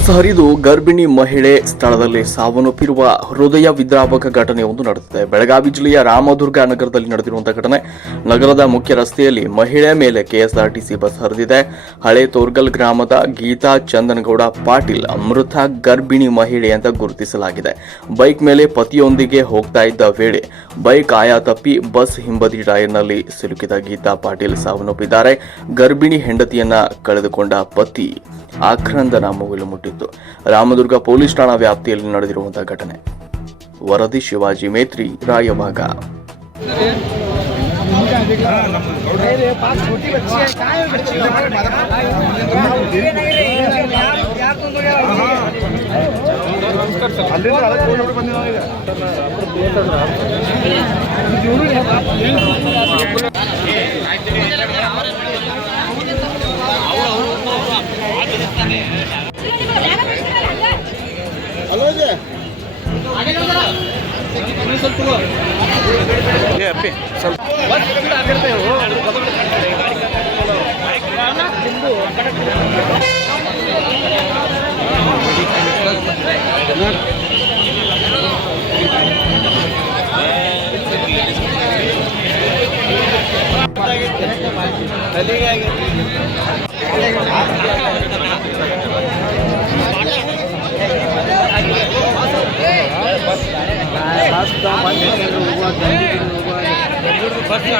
Bus ಹರಿದು ಗರ್ಭಿಣಿ ಮಹಿಳೆ ಸ್ಥಳದಲ್ಲಿ ಸಾವನ್ನಪ್ಪಿರುವ ಹೃದಯ ವಿದ್ರಾವಕ ಘಟನೆಯೊಂದು ನಡೆದಿದೆ. ಬೆಳಗಾವಿ ಜಿಲ್ಲೆಯ ರಾಮದುರ್ಗ ನಗರದಲ್ಲಿ ನಡೆದಿರುವಂತಹ ಘಟನೆ. ನಗರದ ಮುಖ್ಯ ರಸ್ತೆಯಲ್ಲಿ ಮಹಿಳೆ ಮೇಲೆ ಕೆಎಸ್ಆರ್ಟಿಸಿ ಬಸ್ ಹರಿದಿದೆ. ಹಳೆ ತೋರ್ಗಲ್ ಗ್ರಾಮದ ಗೀತಾ ಚಂದನಗೌಡ ಪಾಟೀಲ್ ಮೃತ ಗರ್ಭಿಣಿ ಮಹಿಳೆ ಅಂತ ಗುರುತಿಸಲಾಗಿದೆ. ಬೈಕ್ ಮೇಲೆ ಪತಿಯೊಂದಿಗೆ ಹೋಗ್ತಾ ಇದ್ದ ವೇಳೆ ಬೈಕ್ ಆಯಾ ತಪ್ಪಿ ಬಸ್ ಹಿಂಬದಿ ಟೈರ್ನಲ್ಲಿ ಸಿಲುಕಿದ ಗೀತಾ ಪಾಟೀಲ್ ಸಾವನ್ನಪ್ಪಿದ್ದಾರೆ. ಗರ್ಭಿಣಿ ಹೆಂಡತಿಯನ್ನ ಕಳೆದುಕೊಂಡ ಪತಿ ಆಕ್ರಂದನ ಮುಗಿಲು ಮುಟ್ಟಿತ್ತು. ರಾಮದುರ್ಗ ಪೊಲೀಸ್ ಠಾಣಾ ವ್ಯಾಪ್ತಿಯಲ್ಲಿ ನಡೆದಿರುವಂತಹ ಘಟನೆ. ವರದಿ ಶಿವಾಜಿ ಮೇತ್ರಿ, ರಾಯಭಾಗ. बस